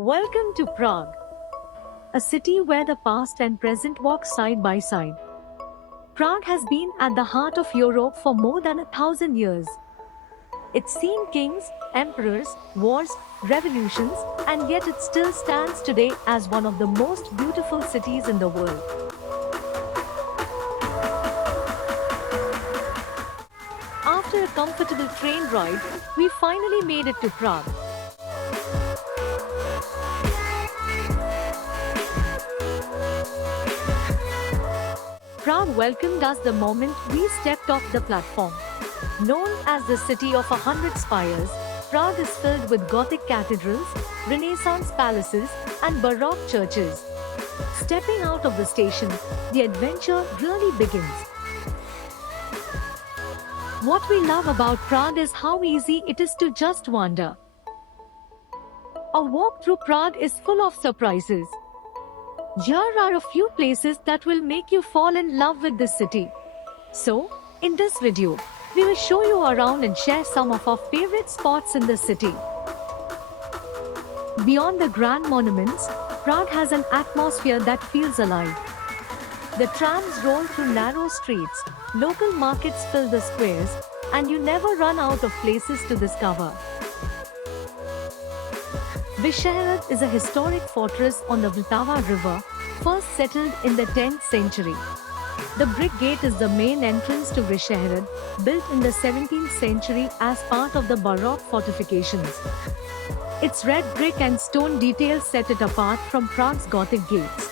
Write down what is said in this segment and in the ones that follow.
Welcome to Prague, a city where the past and present walk side by side. Prague has been at the heart of Europe for more than 1,000 years. It's seen kings, emperors, wars, revolutions, and yet it still stands today as one of the most beautiful cities in the world. After a comfortable train ride, we finally made it to Prague. Prague welcomed us the moment we stepped off the platform. Known as the city of 100 spires, Prague is filled with Gothic cathedrals, Renaissance palaces, and Baroque churches. Stepping out of the station, the adventure really begins. What we love about Prague is how easy it is to just wander. A walk through Prague is full of surprises. Here are a few places that will make you fall in love with this city. So, in this video, we will show you around and share some of our favorite spots in the city. Beyond the grand monuments, Prague has an atmosphere that feels alive. The trams roll through narrow streets, local markets fill the squares, and you never run out of places to discover. Vyšehrad is a historic fortress on the Vltava River, first settled in the 10th century. The brick gate is the main entrance to Vyšehrad, built in the 17th century as part of the Baroque fortifications. Its red brick and stone details set it apart from Prague's Gothic gates.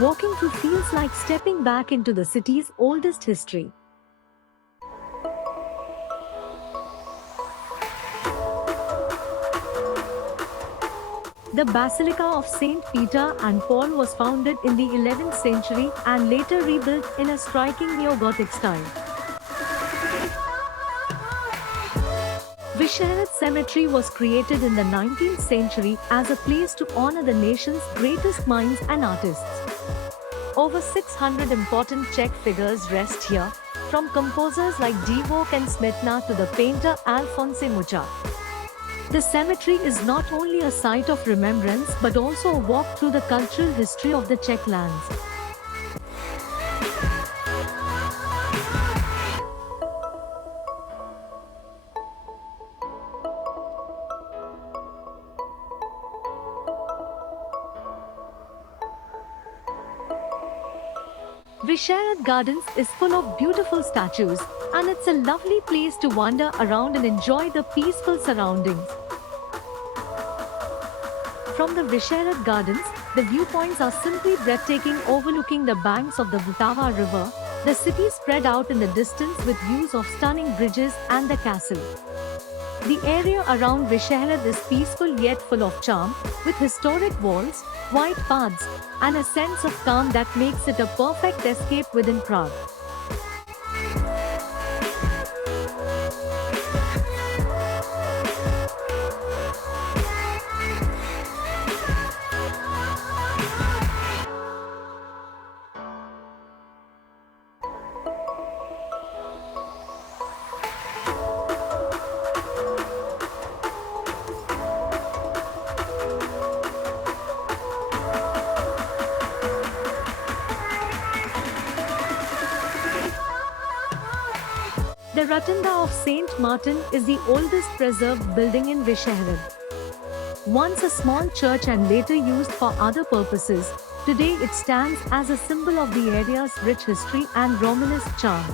Walking through feels like stepping back into the city's oldest history. The Basilica of St. Peter and Paul was founded in the 11th century and later rebuilt in a striking neo-Gothic style. Vyšehrad Cemetery was created in the 19th century as a place to honor the nation's greatest minds and artists. Over 600 important Czech figures rest here, from composers like Divock and Smetana to the painter Alphonse Mucha. The cemetery is not only a site of remembrance but also a walk through the cultural history of the Czech lands. Vyšehrad Gardens is full of beautiful statues, and it's a lovely place to wander around and enjoy the peaceful surroundings. From the Vyšehrad Gardens, the viewpoints are simply breathtaking, overlooking the banks of the Vltava River. The city spread out in the distance with views of stunning bridges and the castle. The area around Vyšehrad is peaceful yet full of charm, with historic walls, wide paths, and a sense of calm that makes it a perfect escape within Prague. The Rotunda of St. Martin is the oldest preserved building in Vyšehrad. Once a small church and later used for other purposes, today it stands as a symbol of the area's rich history and Romanesque charm.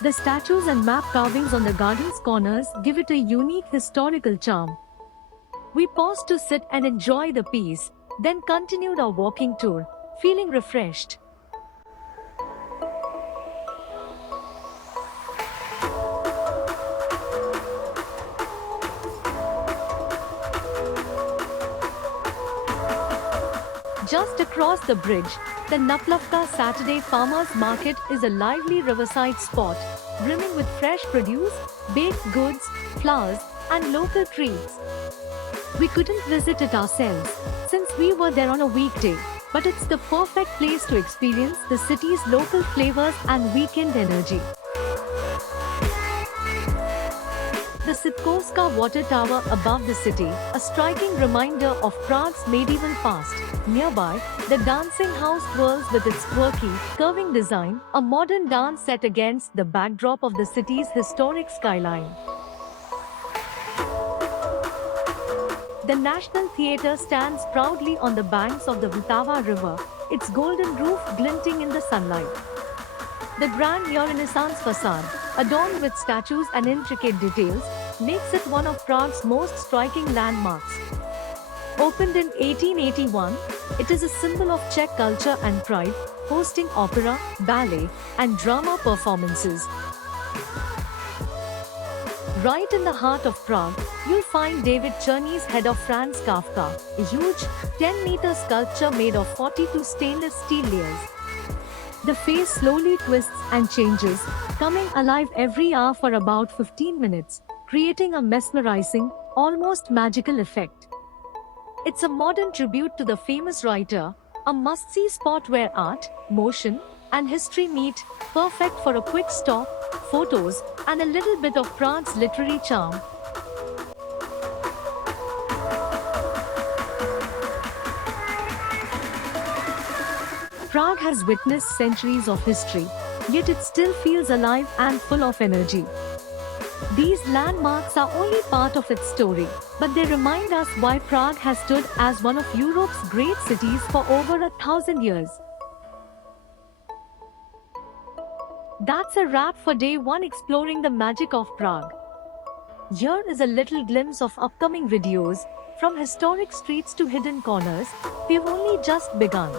The statues and map carvings on the garden's corners give it a unique historical charm. We paused to sit and enjoy the peace, then continued our walking tour, feeling refreshed. Just across the bridge, the Naplavka Saturday Farmers Market is a lively riverside spot, brimming with fresh produce, baked goods, flowers, and local treats. We couldn't visit it ourselves, since we were there on a weekday, but it's the perfect place to experience the city's local flavors and weekend energy. The Sitkovska Water Tower above the city, a striking reminder of Prague's medieval past. Nearby, the dancing house twirls with its quirky, curving design, a modern dance set against the backdrop of the city's historic skyline. The National Theatre stands proudly on the banks of the Vltava River, its golden roof glinting in the sunlight. The grand Neo-Renaissance facade, adorned with statues and intricate details, makes it one of Prague's most striking landmarks. Opened in 1881, it is a symbol of Czech culture and pride, hosting opera, ballet, and drama performances. Right in the heart of Prague, you'll find David Cherney's Head of Franz Kafka, a huge, 10-meter sculpture made of 42 stainless steel layers. The face slowly twists and changes, coming alive every hour for about 15 minutes, creating a mesmerizing, almost magical effect. It's a modern tribute to the famous writer, a must-see spot where art, motion, and history meet, perfect for a quick stop, photos, and a little bit of Prague's literary charm. Prague has witnessed centuries of history, yet it still feels alive and full of energy. These landmarks are only part of its story, but they remind us why Prague has stood as one of Europe's great cities for over 1,000 years. That's a wrap for day 1 exploring the magic of Prague. Here is a little glimpse of upcoming videos. From historic streets to hidden corners, we've only just begun.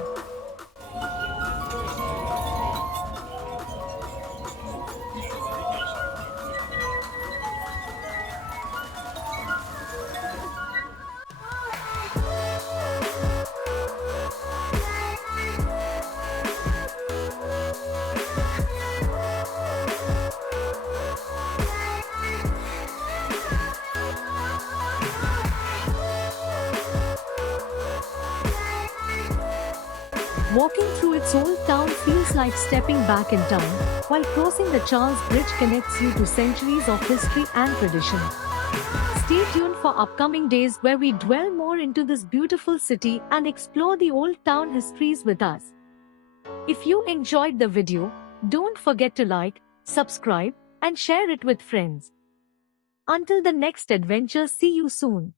Walking through its old town feels like stepping back in time, while crossing the Charles Bridge connects you to centuries of history and tradition. Stay tuned for upcoming days where we dwell more into this beautiful city and explore the old town histories with us. If you enjoyed the video, don't forget to like, subscribe, and share it with friends. Until the next adventure, see you soon.